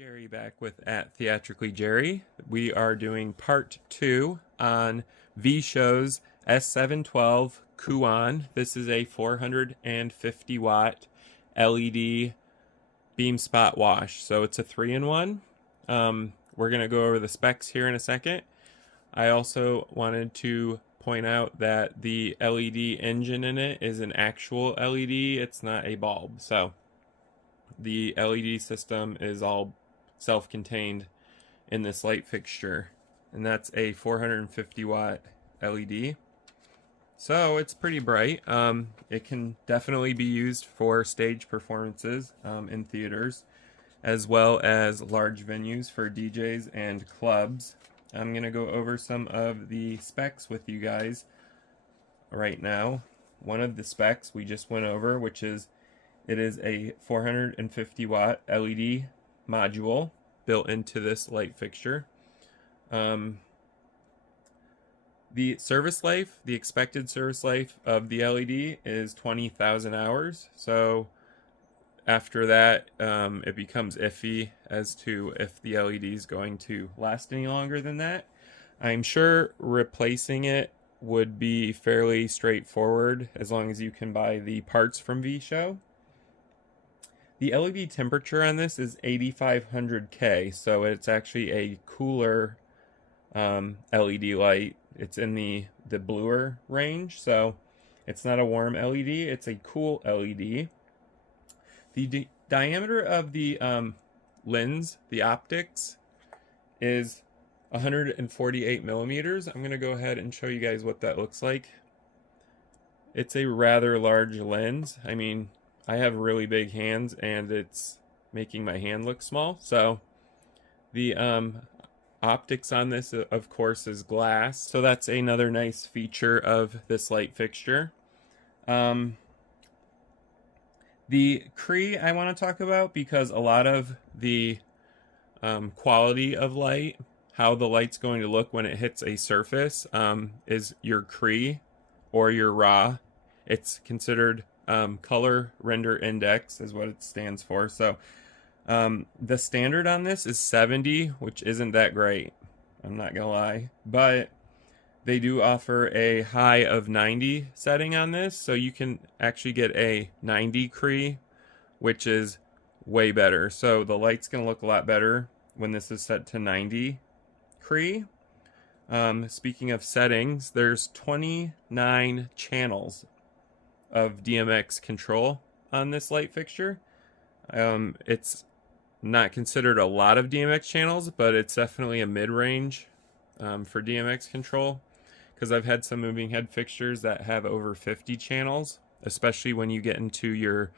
Jerry back with at TheatricallyJerry. We are doing part 2 on V-Show's S712 Kuan. This is a 450 watt LED beam spot wash. So it's a 3-in-1. We're going to go over the specs here in a second. I also wanted to point out that the LED engine in it is an actual LED. It's not a bulb. So the LED system is all self-contained in this light fixture, and that's a 450 watt LED, so it's pretty bright. It can definitely be used for stage performances in theaters, as well as large venues for DJs and clubs. I'm gonna go over some of the specs with you guys right now. One of the specs we just went over, which is it is a 450 watt LED module built into this light fixture. The service life, the expected service life of the LED is 20,000 hours. So after that, it becomes iffy as to if the LED is going to last any longer than that. I'm sure replacing it would be fairly straightforward as long as you can buy the parts from V-Show. The LED temperature on this is 8500 K, so it's actually a cooler LED light. It's in the bluer range, so it's not a warm LED, it's a cool LED. The diameter of the lens, the optics, is 148 millimeters. I'm going to go ahead and show you guys what that looks like. It's a rather large lens. I mean, I have really big hands and it's making my hand look small. So the optics on this, of course, is glass. So that's another nice feature of this light fixture. The Cree I want to talk about, because a lot of the quality of light, how the light's going to look when it hits a surface, is your Cree or your raw. It's considered color render index is what it stands for. So the standard on this is 70, which isn't that great, I'm not gonna lie, but they do offer a high of 90 setting on this, so you can actually get a 90 Cree, which is way better. So the light's gonna look a lot better when this is set to 90 Cree. Speaking of settings, there's 29 channels of DMX control on this light fixture. It's not considered a lot of DMX channels, but it's definitely a mid-range for DMX control, because I've had some moving head fixtures that have over 50 channels, especially when you get into your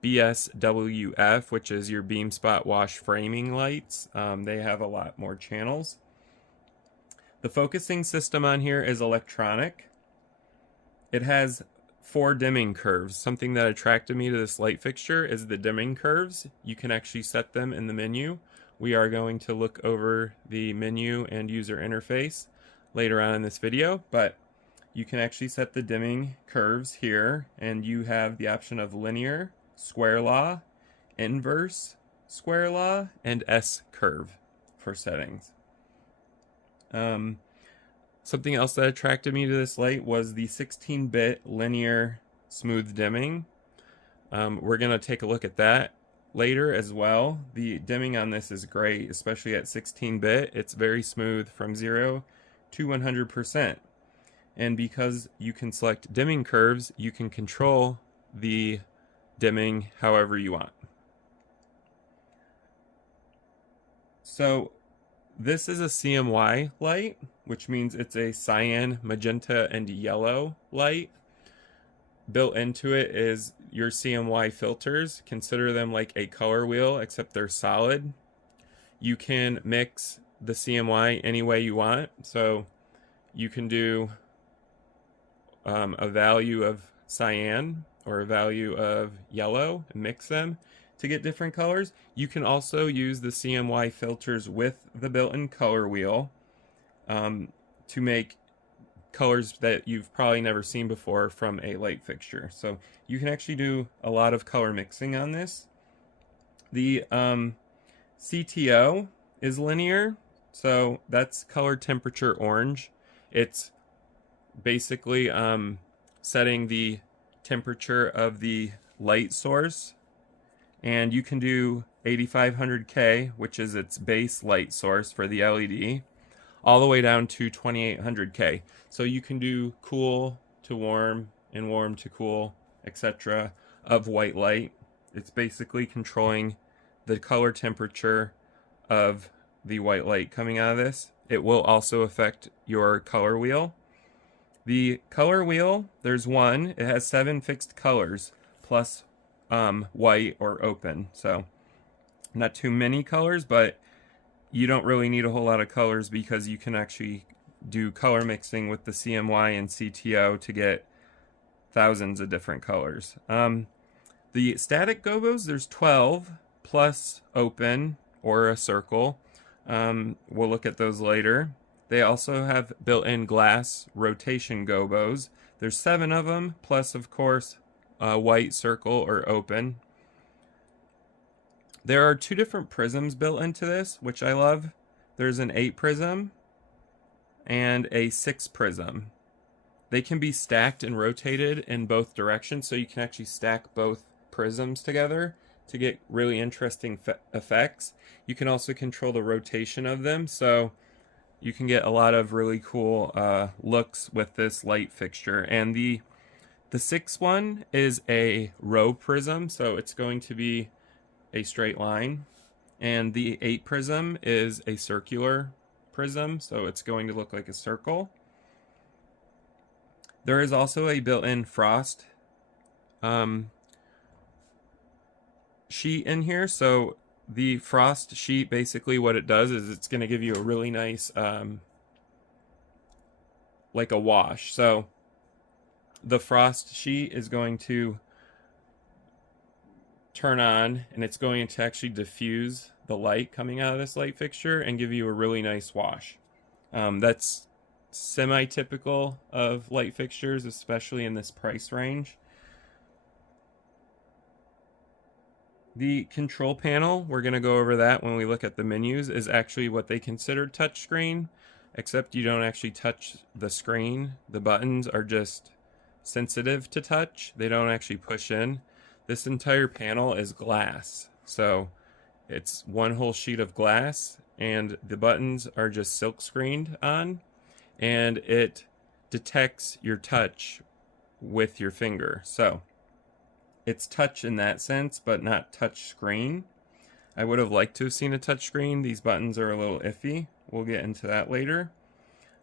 BSWF, which is your beam spot wash framing lights. They have a lot more channels. The focusing system on here is electronic. It has 4 dimming curves. Something that attracted me to this light fixture is the dimming curves. You can actually set them in the menu. We are going to look over the menu and user interface later on in this video, but you can actually set the dimming curves here, and you have the option of linear, square law, inverse, square law, and S curve for settings. Something else that attracted me to this light was the 16-bit linear smooth dimming. We're going to take a look at that later as well. The dimming on this is great, especially at 16-bit. It's very smooth from 0 to 100%. And because you can select dimming curves, you can control the dimming however you want. So this is a CMY light, which means it's a cyan, magenta, and yellow light. Built into it is your CMY filters. Consider them like a color wheel, except they're solid. You can mix the CMY any way you want. So you can do a value of cyan or a value of yellow and mix them to get different colors. You can also use the CMY filters with the built-in color wheel to make colors that you've probably never seen before from a light fixture. So you can actually do a lot of color mixing on this. The C.T.O is linear, so that's color temperature orange. It's basically setting the temperature of the light source, and you can do 8500K, which is its base light source for the LED, all the way down to 2800K. So you can do cool to warm and warm to cool, etc. of white light. It's basically controlling the color temperature of the white light coming out of this. It will also affect your color wheel. The color wheel, there's one. It has 7 fixed colors plus white or open. So not too many colors, but you don't really need a whole lot of colors because you can actually do color mixing with the CMY and C.T.O to get thousands of different colors. The static gobos, there's 12 plus open or a circle. We'll look at those later. They also have built-in glass rotation gobos. There's 7 of them, plus of course white, circle, or open. There are 2 different prisms built into this, which I love. There's an 8 prism and a 6 prism. They can be stacked and rotated in both directions, so you can actually stack both prisms together to get really interesting effects. You can also control the rotation of them, so you can get a lot of really cool looks with this light fixture. And the 6 one is a row prism, so it's going to be a straight line. And the 8 prism is a circular prism, so it's going to look like a circle. There is also a built-in frost sheet in here. So the frost sheet, basically what it does is it's going to give you a really nice like a wash. So the frost sheet is going to turn on, and it's going to actually diffuse the light coming out of this light fixture and give you a really nice wash. That's semi-typical of light fixtures, especially in this price range. The control panel, we're going to go over that when we look at the menus, is actually what they consider touchscreen, except you don't actually touch the screen. The buttons are just sensitive to touch. They don't actually push in. This entire panel is glass, so it's one whole sheet of glass, and the buttons are just silk screened on, and it detects your touch with your finger. So it's touch in that sense, but not touch screen. I would have liked to have seen a touch screen. These buttons are a little iffy. We'll get into that later.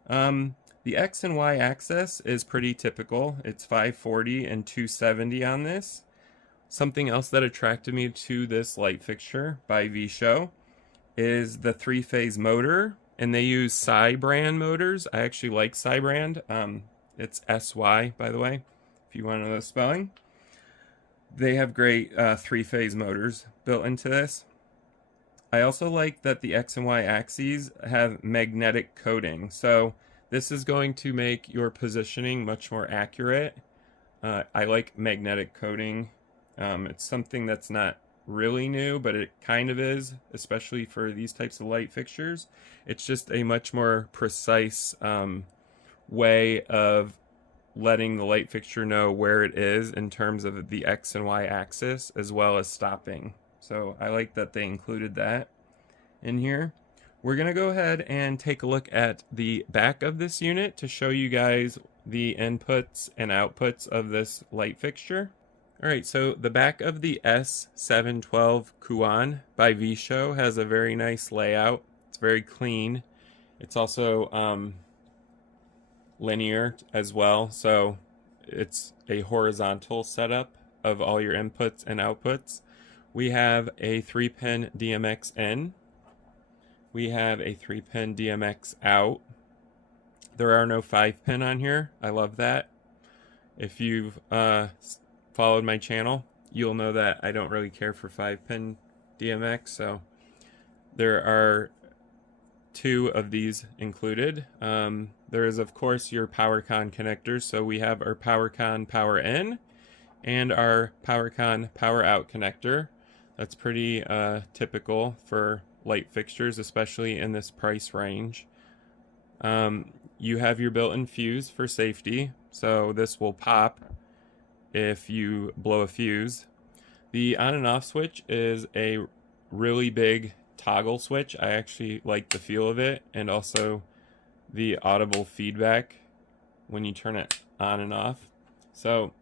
The X and Y axis is pretty typical. It's 540 and 270 on this. Something else that attracted me to this light fixture by VShow is the 3-phase motor, and they use Psy brand motors. I actually like Psy brand. It's SY, by the way, if you want to know the spelling. They have great 3-phase motors built into this. I also like that the X and Y axes have magnetic coating. So this is going to make your positioning much more accurate. I like magnetic coating. It's something that's not really new, but it kind of is, especially for these types of light fixtures. It's just a much more precise way of letting the light fixture know where it is in terms of the X and Y axis, as well as stopping. So I like that they included that in here. We're going to go ahead and take a look at the back of this unit to show you guys the inputs and outputs of this light fixture. Alright, so the back of the S712 Kuan by VShow has a very nice layout. It's very clean. It's also linear as well, so it's a horizontal setup of all your inputs and outputs. We have a 3-pin DMX in. We have a 3-pin DMX out. There are no 5-pin on here. I love that. If you've followed my channel, you'll know that I don't really care for 5-pin DMX, so there are 2 of these included. There is, of course, your PowerCon connectors. So we have our PowerCon power in and our PowerCon power out connector. That's pretty typical for light fixtures, especially in this price range. You have your built-in fuse for safety, so this will pop if you blow a fuse. The on and off switch is a really big toggle switch. I actually like the feel of it, and also the audible feedback when you turn it on and off. So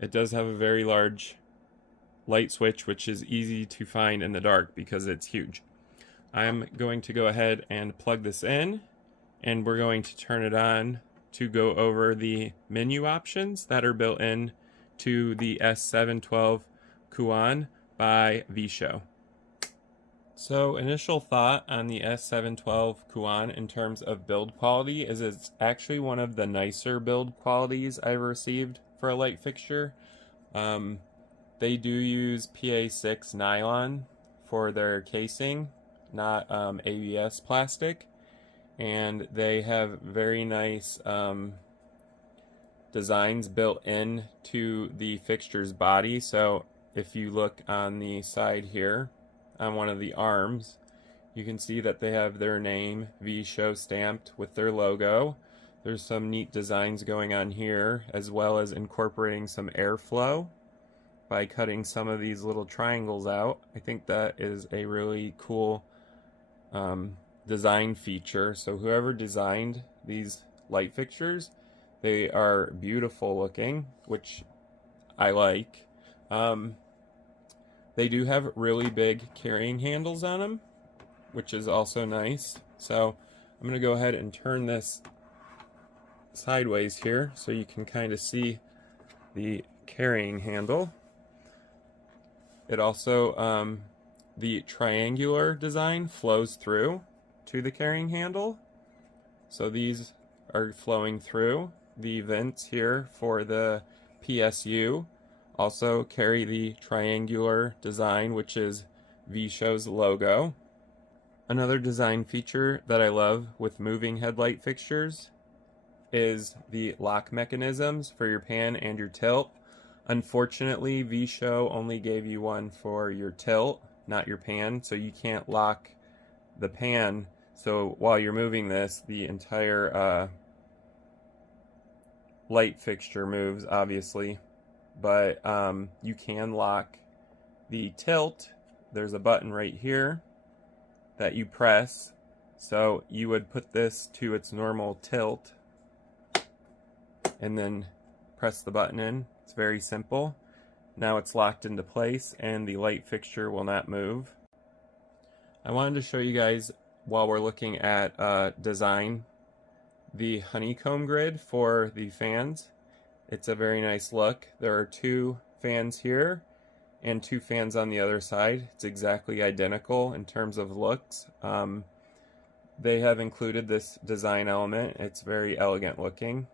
it does have a very large light switch, which is easy to find in the dark because it's huge. I'm going to go ahead and plug this in, and we're going to turn it on to go over the menu options that are built in to the S712 Kuan by V-Show. So initial thought on the S712 Kuan in terms of build quality is it's actually one of the nicer build qualities I've received for a light fixture. They do use PA6 nylon for their casing, not ABS plastic, and they have very nice designs built in to the fixture's body. So if you look on the side here on one of the arms, you can see that they have their name V-Show stamped with their logo. There's some neat designs going on here, as well as incorporating some airflow by cutting some of these little triangles out. I think that is a really cool design feature. So whoever designed these light fixtures, they are beautiful looking, which I like. They do have really big carrying handles on them, which is also nice. So I'm going to go ahead and turn this sideways here so you can kind of see the carrying handle. It also, the triangular design flows through to the carrying handle. So these are flowing through. The vents here for the PSU also carry the triangular design, which is V-Show's logo. Another design feature that I love with moving headlight fixtures is the lock mechanisms for your pan and your tilt. Unfortunately, V-Show only gave you one for your tilt, not your pan, so you can't lock the pan. So while you're moving this, the entire light fixture moves, obviously, but you can lock the tilt. There's a button right here that you press, so you would put this to its normal tilt and then press the button in. It's very simple. Now it's locked into place and the light fixture will not move. I wanted to show you guys, while we're looking at design, the honeycomb grid for the fans. It's a very nice look. There are 2 fans here and 2 fans on the other side. It's exactly identical in terms of looks. They have included this design element. It's very elegant looking.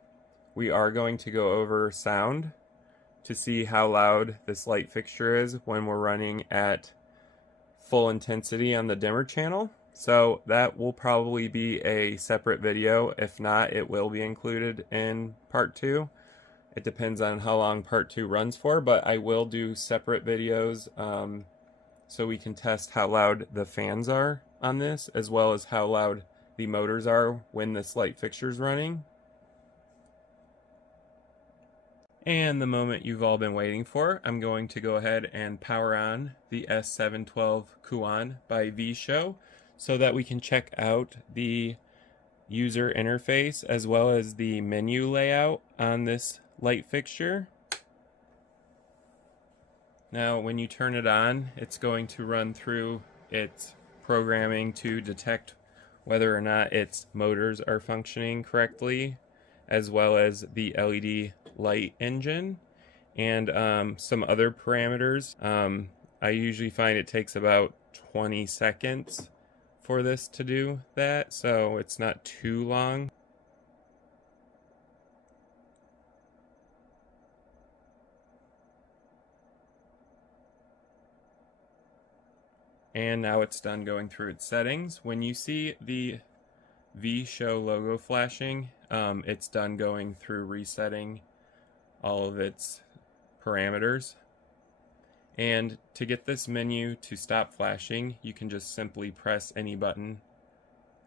We are going to go over sound to see how loud this light fixture is when we're running at full intensity on the dimmer channel. So that will probably be a separate video. If not, it will be included in part 2. It depends on how long part 2 runs for, but I will do separate videos so we can test how loud the fans are on this, as well as how loud the motors are when this light fixture is running. And the moment you've all been waiting for, I'm going to go ahead and power on the S712 Kuan by V-Show so that we can check out the user interface as well as the menu layout on this light fixture. Now when you turn it on, it's going to run through its programming to detect whether or not its motors are functioning correctly, as well as the LED light engine and some other parameters. I usually find it takes about 20 seconds for this to do that, so it's not too long. And now it's done going through its settings. When you see the V-Show logo flashing, it's done going through resetting all of its parameters. And to get this menu to stop flashing, you can just simply press any button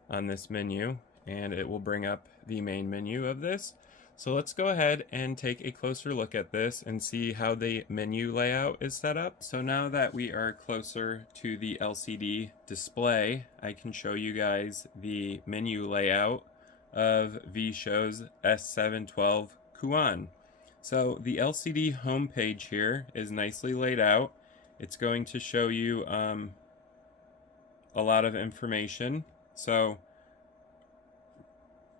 on this menu and it will bring up the main menu of this. So let's go ahead and take a closer look at this and see how the menu layout is set up. So now that we are closer to the LCD display, I can show you guys the menu layout of VShow's S712 Kuan. So the LCD home page here is nicely laid out. It's going to show you a lot of information. So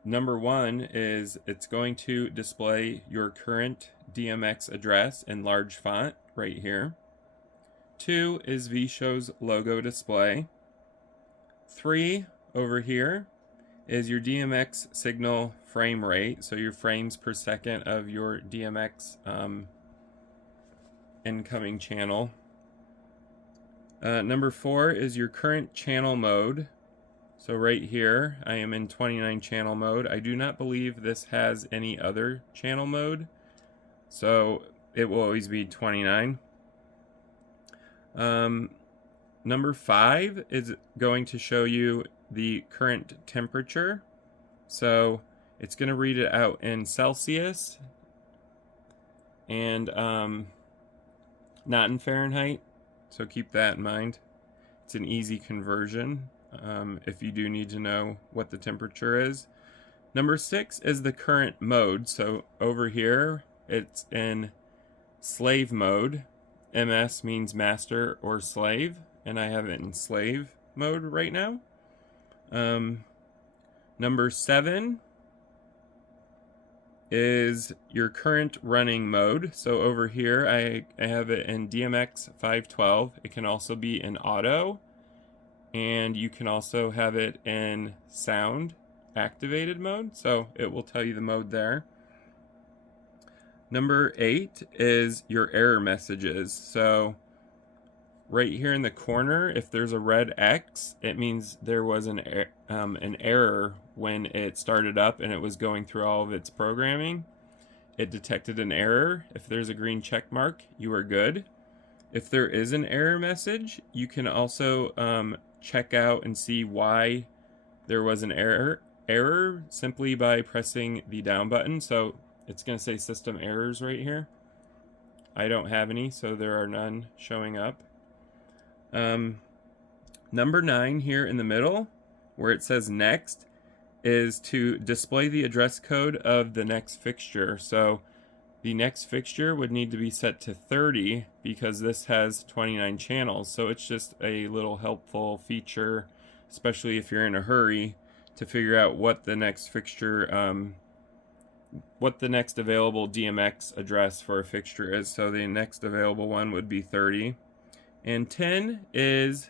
number one is it's going to display your current DMX address in large font right here. 2 is VShow's logo display. 3 over here is your DMX signal frame rate, so your frames per second of your DMX incoming channel. Number 4 is your current channel mode. So right here, I am in 29 channel mode. I do not believe this has any other channel mode, so it will always be 29. Number 5 is going to show you the current temperature. So it's going to read it out in Celsius and not in Fahrenheit. So keep that in mind. It's an easy conversion if you do need to know what the temperature is. Number 6 is the current mode. So over here, it's in slave mode. MS means master or slave, and I have it in slave mode right now. Number 7 is your current running mode. So over here, I have it in DMX 512. It can also be in auto, and you can also have it in sound activated mode. So it will tell you the mode there. Number 8 is your error messages. So right here in the corner, if there's a red X, it means there was an error when it started up and it was going through all of its programming. It detected an error. If there's a green check mark, you are good. If there is an error message, you can also check out and see why there was an error simply by pressing the down button. So it's going to say system errors right here. I don't have any, so there are none showing up. Number 9 here in the middle, where it says next, is to display the address code of the next fixture. So the next fixture would need to be set to 30 because this has 29 channels. So it's just a little helpful feature, especially if you're in a hurry, to figure out what the next fixture, what the next available DMX address for a fixture is. So the next available one would be 30. And 10 is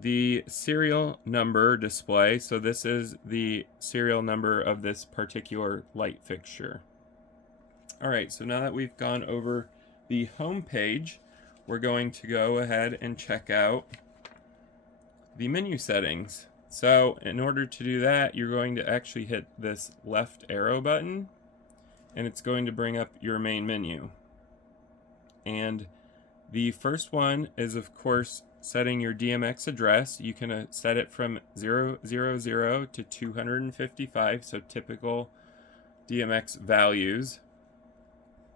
the serial number display. So this is the serial number of this particular light fixture. All right, so now that we've gone over the home page, we're going to go ahead and check out the menu settings. So in order to do that, you're going to actually hit this left arrow button, and it's going to bring up your main menu. And the first one is, of course, setting your DMX address. You can set it from 000 to 255, so typical DMX values.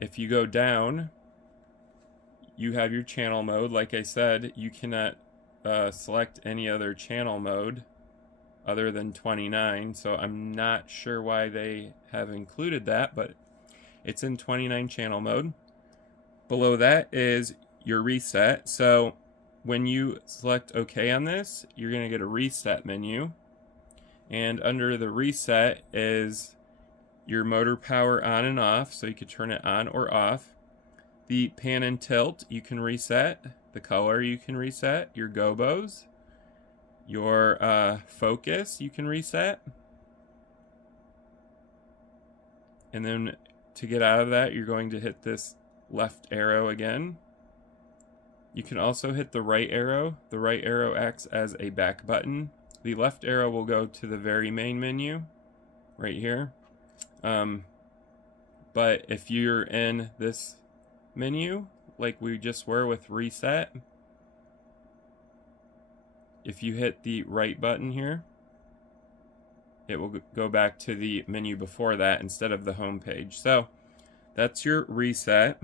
If you go down, you have your channel mode. Like I said, you cannot select any other channel mode other than 29, so I'm not sure why they have included that, but it's in 29 channel mode. Below that is your reset. So when you select OK on this, you're going to get a reset menu, and under the reset is your motor power on and off, so you could turn it on or off. The pan and tilt you can reset, the color you can reset, your gobos, your focus you can reset, and then to get out of that, you're going to hit this left arrow again. You can also hit the right arrow. The right arrow acts as a back button. The left arrow will go to the very main menu right here. But if you're in this menu, like we just were with reset, if you hit the right button here, it will go back to the menu before that instead of the home page. So that's your reset.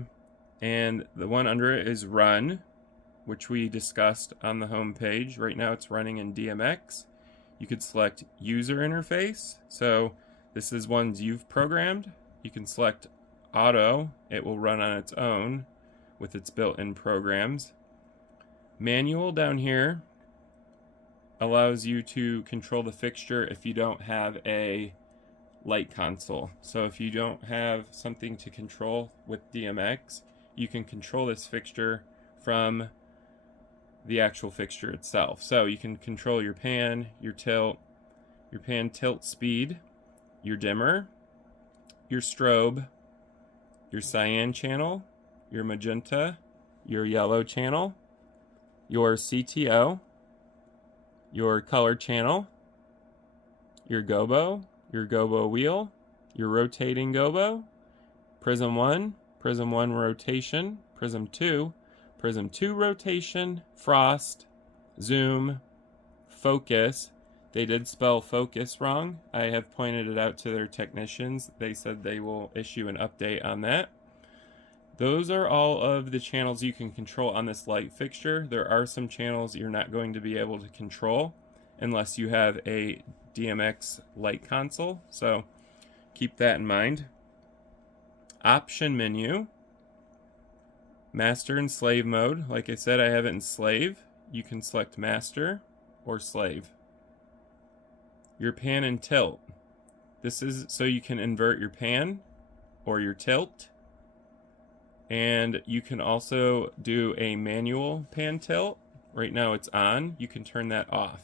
And the one under it is run, which we discussed on the home page. Right now it's running in DMX. You could select user interface. So this is ones you've programmed. You can select auto. It will run on its own with its built-in programs. Manual down here allows you to control the fixture if you don't have a light console. So if you don't have something to control with DMX, you can control this fixture from the actual fixture itself. So you can control your pan, your tilt, your pan tilt speed, your dimmer, your strobe, your cyan channel, your magenta, your yellow channel, your C.T.O, your color channel, your gobo wheel, your rotating gobo, prism 1 rotation, prism 2 rotation, frost, zoom, focus. They did spell focus wrong. I have pointed it out to their technicians. They said they will issue an update on that. Those are all of the channels you can control on this light fixture. There are some channels you're not going to be able to control unless you have a DMX light console. So keep that in mind. Option menu. Master and slave mode. Like I said, I have it in slave. You can select master or slave. Your pan and tilt. This is so you can invert your pan or your tilt. And you can also do a manual pan tilt. Right now it's on. You can turn that off.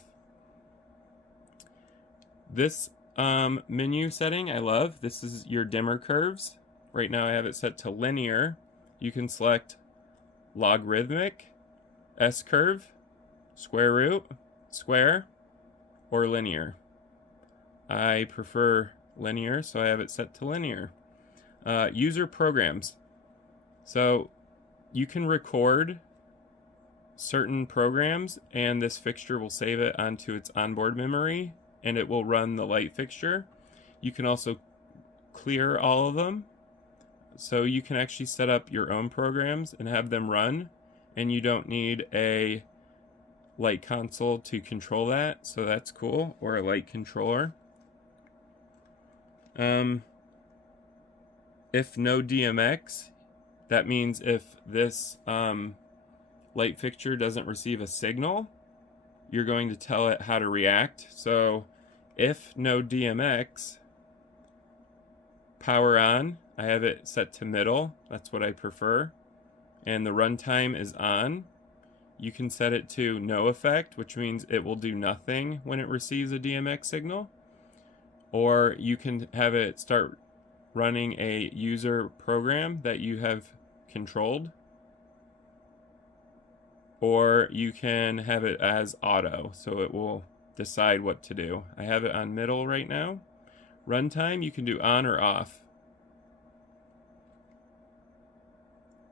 This menu setting I love. This is your dimmer curves. Right now I have it set to linear. You can select logarithmic, S-curve, square root, square, or linear. I prefer linear, so I have it set to linear. User programs. So you can record certain programs and this fixture will save it onto its onboard memory and it will run the light fixture. You can also clear all of them. So you can actually set up your own programs and have them run, and you don't need a light console to control that, so that's cool, or a light controller. If no DMX, that means if this light fixture doesn't receive a signal, you're going to tell it how to react. So if no DMX, power on. I have it set to middle. That's what I prefer. And the runtime is on. You can set it to no effect, which means it will do nothing when it receives a DMX signal. Or you can have it start running a user program that you have controlled. Or you can have it as auto, so it will decide what to do. I have it on middle right now. Runtime, you can do on or off.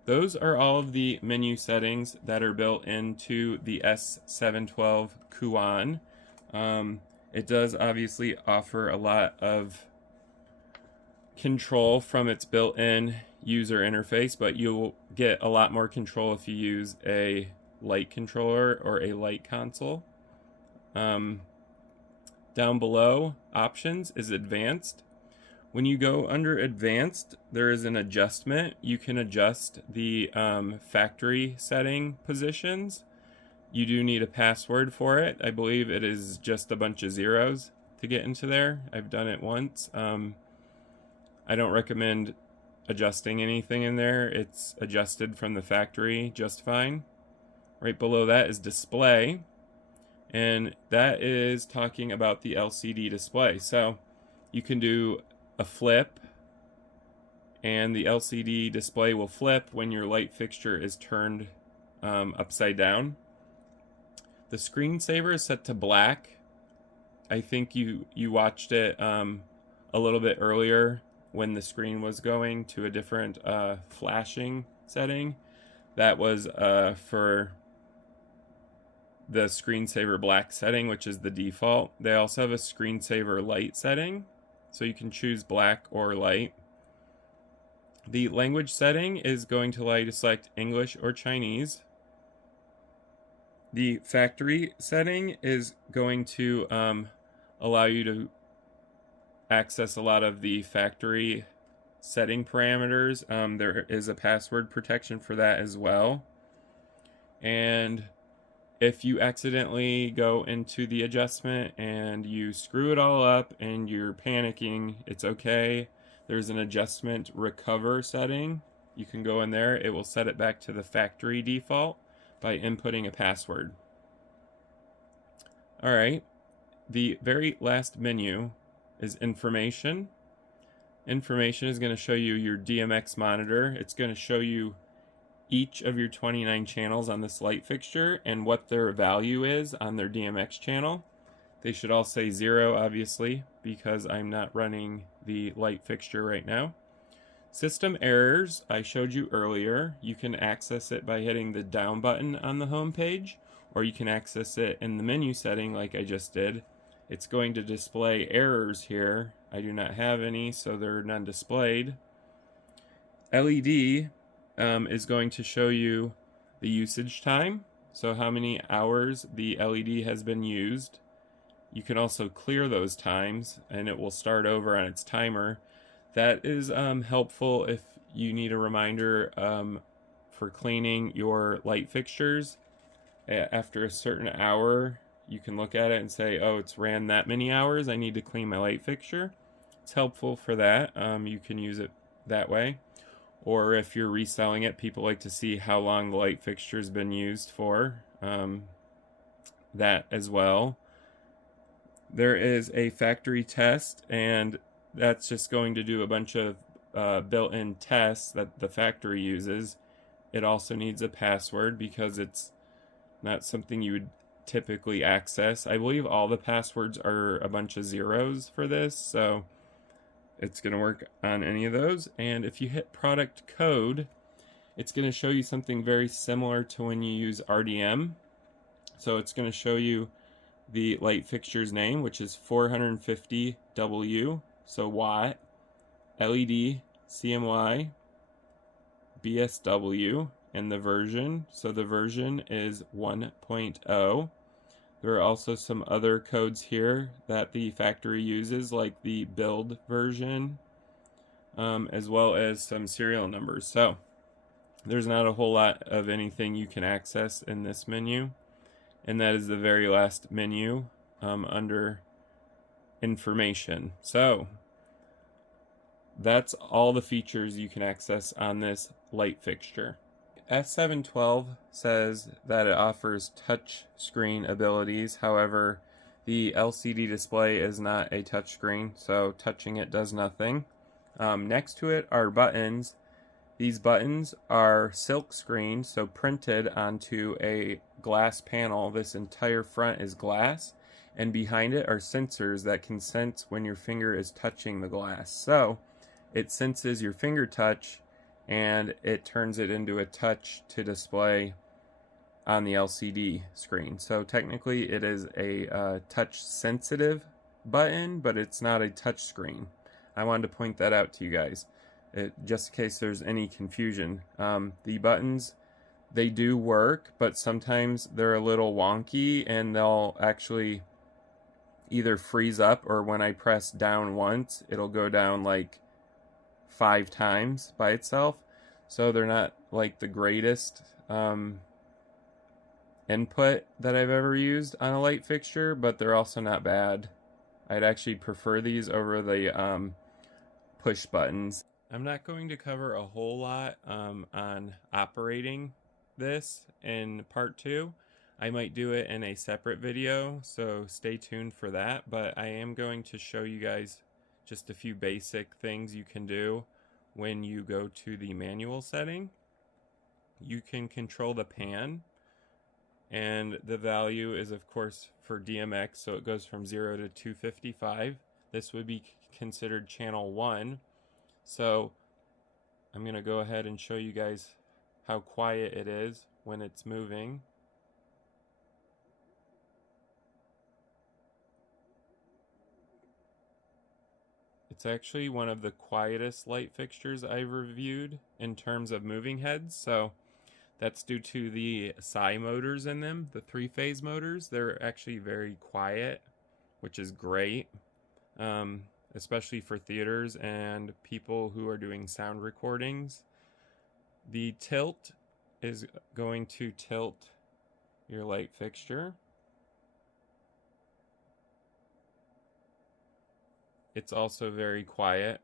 Those are all of the menu settings that are built into the S712 Kuan. It does obviously offer a lot of control from its built-in user interface, but you'll get a lot more control if you use a light controller or a light console. Down below, options is advanced. When you go under advanced, there is an adjustment. You can adjust the factory setting positions. You do need a password for it. I believe it is just a bunch of zeros to get into there. I've done it once. I don't recommend adjusting anything in there. It's adjusted from the factory just fine. Right below that is display, and that is talking about the LCD display. So you can do a flip, and the LCD display will flip when your light fixture is turned upside down. The screensaver is set to black. I think you watched it a little bit earlier when the screen was going to a different flashing setting. That was for the screensaver black setting, which is the default. They also have a screensaver light setting, so you can choose black or light. The language setting is going to allow you to select English or Chinese. The factory setting is going to allow you to access a lot of the factory setting parameters. There is a password protection for that as well. And if you accidentally go into the adjustment and you screw it all up and you're panicking, it's okay. There's an adjustment recover setting. You can go in there. It will set it back to the factory default by inputting a password. All right. The very last menu is information. Information is going to show you your DMX monitor. It's going to show you each of your 29 channels on this light fixture and what their value is on their DMX channel. They should all say 0, obviously, because I'm not running the light fixture right now. System errors, I showed you earlier. You can access it by hitting the down button on the home page, or you can access it in the menu setting like I just did. It's going to display errors here. I do not have any, so they're none displayed. LED is going to show you the usage time, so how many hours the LED has been used. You can also clear those times and it will start over on its timer. That is helpful if you need a reminder for cleaning your light fixtures. After a certain hour, you can look at it and say, oh, it's ran that many hours, I need to clean my light fixture. It's helpful for that. You can use it that way. Or if you're reselling it, people like to see how long the light fixture's been used for. That as well. There is a factory test, and that's just going to do a bunch of built-in tests that the factory uses. It also needs a password because it's not something you would typically access. I believe all the passwords are a bunch of zeros for this, so it's going to work on any of those. And if you hit product code, it's going to show you something very similar to when you use RDM. So it's going to show you the light fixture's name, which is 450W, so watt, LED CMY BSW, and the version. So the version is 1.0. There are also some other codes here that the factory uses, like the build version, as well as some serial numbers. So there's not a whole lot of anything you can access in this menu. And that is the very last menu under information. So that's all the features you can access on this light fixture. S712 says that it offers touch screen abilities. However, the LCD display is not a touch screen, so touching it does nothing. Next to it are buttons. These buttons are silk screened, so printed onto a glass panel. This entire front is glass, and behind it are sensors that can sense when your finger is touching the glass. So it senses your finger touch and it turns it into a touch to display on the LCD screen. So technically it is a touch sensitive button, but it's not a touch screen. I wanted to point that out to you guys, just in case there's any confusion. The buttons, they do work, but sometimes they're a little wonky and they'll actually either freeze up, or when I press down once, it'll go down like 5 times by itself. So they're not like the greatest input that I've ever used on a light fixture, but they're also not bad. I'd actually prefer these over the push buttons. I'm not going to cover a whole lot on operating this in part 2. I might do it in a separate video, so stay tuned for that, but I am going to show you guys just a few basic things you can do when you go to the manual setting. You can control the pan, and the value is of course for DMX, so it goes from 0 to 255. This would be considered channel 1. So I'm going to go ahead and show you guys how quiet it is when it's moving. It's actually one of the quietest light fixtures I've reviewed in terms of moving heads, so that's due to the psi motors in them, the 3-phase motors. They're actually very quiet, which is great, especially for theaters and people who are doing sound recordings. The tilt is going to tilt your light fixture. It's also very quiet.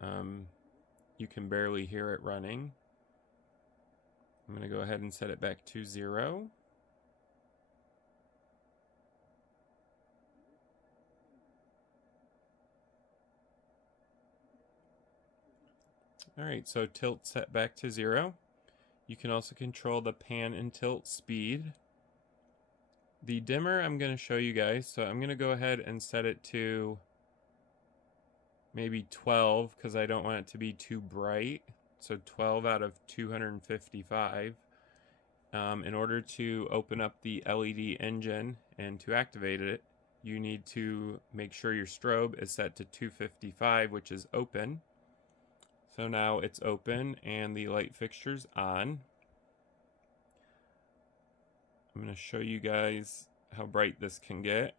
You can barely hear it running. I'm going to go ahead and set it back to 0. Alright, so tilt set back to 0. You can also control the pan and tilt speed. The dimmer I'm going to show you guys, so I'm going to go ahead and set it to maybe 12 because I don't want it to be too bright. So 12 out of 255. In order to open up the LED engine and to activate it, you need to make sure your strobe is set to 255, which is open. So now it's open and the light fixture's on. I'm going to show you guys how bright this can get.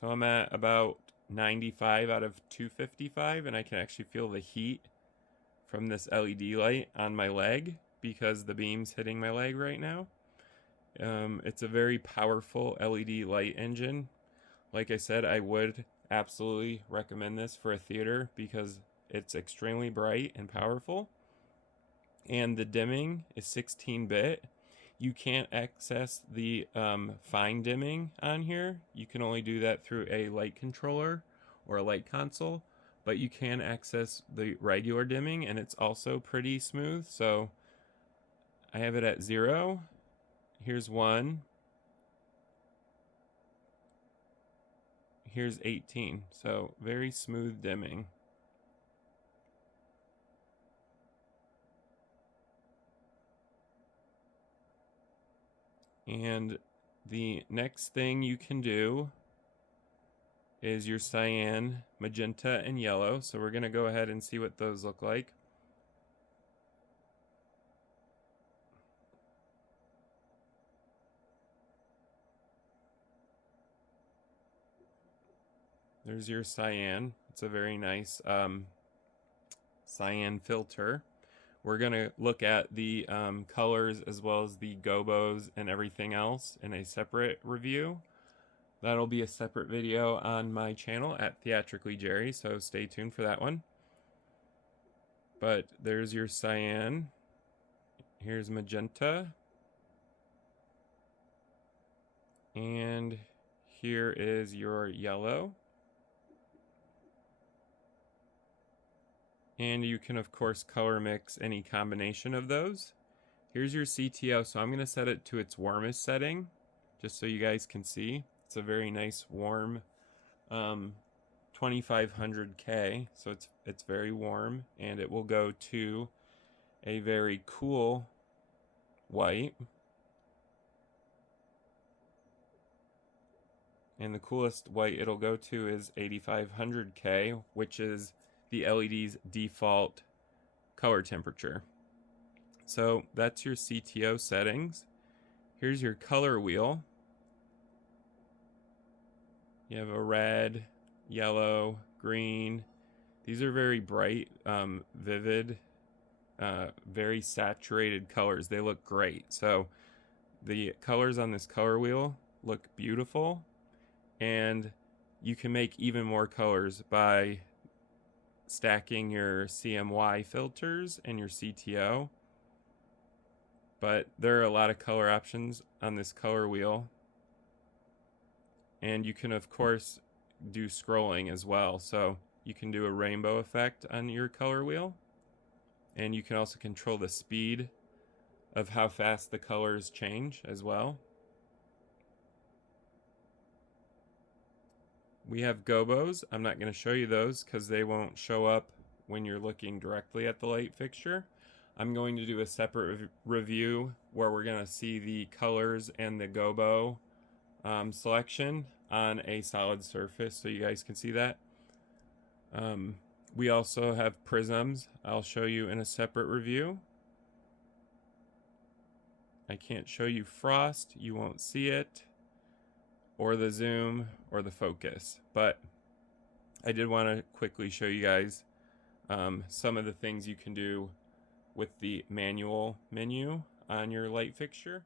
So I'm at about 95 out of 255, and I can actually feel the heat from this LED light on my leg because the beam's hitting my leg right now. It's a very powerful LED light engine. Like I said, I would absolutely recommend this for a theater because it's extremely bright and powerful. And the dimming is 16-bit. You can't access the fine dimming on here. You can only do that through a light controller or a light console, but you can access the regular dimming, and it's also pretty smooth. So I have it at 0. Here's 1. Here's 18. So very smooth dimming. And the next thing you can do is your cyan, magenta, and yellow. So we're going to go ahead and see what those look like. There's your cyan. It's a very nice cyan filter. We're going to look at the colors as well as the gobos and everything else in a separate review. That'll be a separate video on my channel at TheatricallyJerry, so stay tuned for that one. But there's your cyan. Here's magenta. And here is your yellow. And you can, of course, color mix any combination of those. Here's your C.T.O. So I'm going to set it to its warmest setting, just so you guys can see. It's a very nice warm 2500K, so it's very warm, and it will go to a very cool white. And the coolest white it'll go to is 8500K, which is the LED's default color temperature. So that's your C.T.O. settings. Here's your color wheel. You have a red, yellow, green. These are very bright, vivid, very saturated colors. They look great. So the colors on this color wheel look beautiful, and you can make even more colors by stacking your CMY filters and your C.T.O. But there are a lot of color options on this color wheel. And you can, of course, do scrolling as well. So you can do a rainbow effect on your color wheel. And you can also control the speed of how fast the colors change as well. We have gobos. I'm not going to show you those because they won't show up when you're looking directly at the light fixture. I'm going to do a separate review where we're going to see the colors and the gobo selection on a solid surface so you guys can see that. We also have prisms. I'll show you in a separate review. I can't show you frost, you won't see it, or the zoom, or the focus, but I did want to quickly show you guys some of the things you can do with the manual menu on your light fixture.